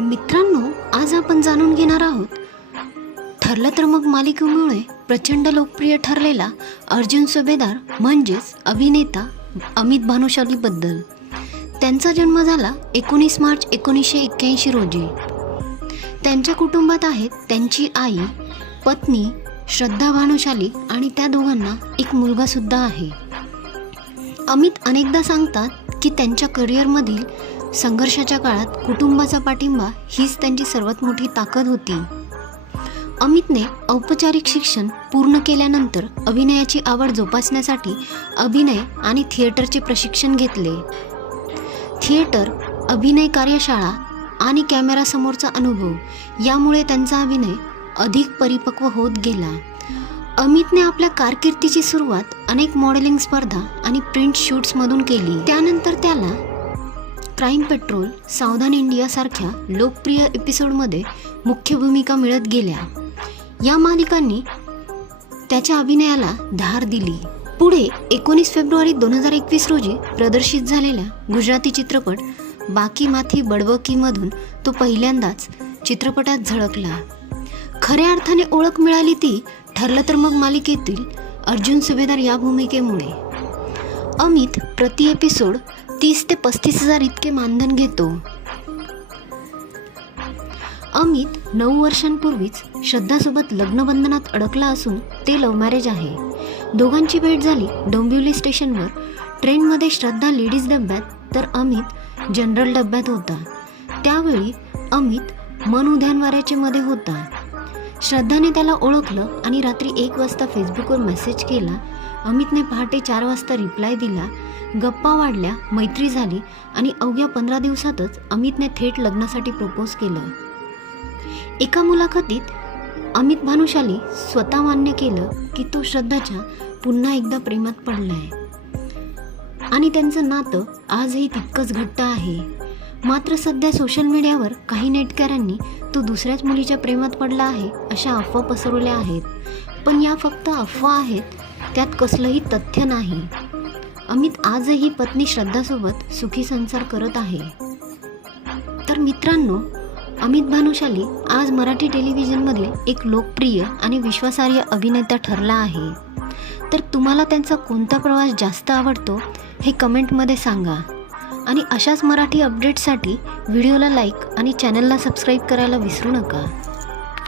मित्रांनो, आज आपण जाणून घेणार आहोत ठरलं तर मग मालिकेमुळे प्रचंड लोकप्रिय ठरलेला अर्जुन सुभेदार म्हणजेच अभिनेता अमित भानुशालीबद्दल. त्यांचा जन्म झाला 19 मार्च 1981 रोजी. त्यांच्या कुटुंबात आहेत त्यांची आई, पत्नी श्रद्धा भानुशाली आणि त्या दोघांना एक मुलगासुद्धा आहे. अमित अनेकदा सांगतात की त्यांच्या करिअरमधील संघर्षाच्या काळात कुटुंबाचा पाठिंबा हीच त्यांची सर्वात मोठी ताकद होती. अमितने औपचारिक शिक्षण पूर्ण केल्यानंतर अभिनयाची आवड जोपासण्यासाठी अभिनय आणि थिएटरचे प्रशिक्षण घेतले. थिएटर, अभिनय कार्यशाळा आणि कॅमेरासमोरचा अनुभव यामुळे त्यांचा अभिनय अधिक परिपक्व होत गेला. अमितने आपल्या कारकिर्दीची सुरुवात अनेक मॉडेलिंग स्पर्धा आणि प्रिंट शूट्समधून केली. त्यानंतर त्याला क्राईम पेट्रोल, सावधान इंडिया सारख्या लोकप्रिय एपिसोडमध्ये मुख्य भूमिका मिळत गेल्या. या मालिकांनी त्याच्या अभिनयाला धार दिली. पुढे 19 फेब्रुवारी 2021 रोजी प्रदर्शित झालेल्या गुजराती चित्रपट बाकी माथी बडबकीमधून तो पहिल्यांदाच चित्रपटात झळकला. खऱ्या अर्थाने ओळख मिळाली ती ठरलं तर मग मालिकेतील अर्जुन सुभेदार या भूमिकेमुळे. अमित प्रति एपिसोड 30 ते 35,000 इतके मानधन घेतो. अमित 9 वर्षांपूर्वीच श्रद्धासोबत लग्नबंधनात अडकला असून ते लव्ह मॅरेज आहे. दोघांची भेट झाली डोंबिवली स्टेशनवर. ट्रेनमध्ये श्रद्धा लेडीज डब्यात तर अमित जनरल डब्यात होता. त्यावेळी अमित मन उद्यानवाऱ्याचे मध्ये होता. श्रद्धाने त्याला ओळखलं आणि रात्री 1 वाजता फेसबुकवर मेसेज केला. अमितने पहाटे 4 वाजता रिप्लाय दिला. गप्पा वाढल्या, मैत्री झाली आणि अवघ्या 15 दिवसातच अमितने थेट लग्नासाठी प्रपोज केलं. एका मुलाखतीत अमित भानुशाली स्वतः मान्य केलं की तो श्रद्धाच्या पुन्हा एकदा प्रेमात पडलाय आणि त्यांचं नातं आजही तितकंच घट्ट आहे. मात्र सध्या सोशल मीडियावर काही नेटकऱ्यांनी तो दुसऱ्याच मुलीच्या प्रेमात पडला आहे अशा अफवा पसरवल्या आहेत. पण या फक्त अफवा आहेत, त्यात कसलंही तथ्य नाही. अमित आजही पत्नी श्रद्धासोबत सुखी संसार करत आहे. तर मित्रांनो, अमित भानुशाली आज मराठी टेलिव्हिजनमधील एक लोकप्रिय आणि विश्वासार्ह अभिनेता ठरला आहे. तर तुम्हाला त्यांचा कोणता प्रवास जास्त आवडतो हे कमेंटमध्ये सांगा. आणि अशाच मराठी अपडेट्ससाठी व्हिडिओला लाईक आणि चॅनलला सबस्क्राईब करायला विसरू नका.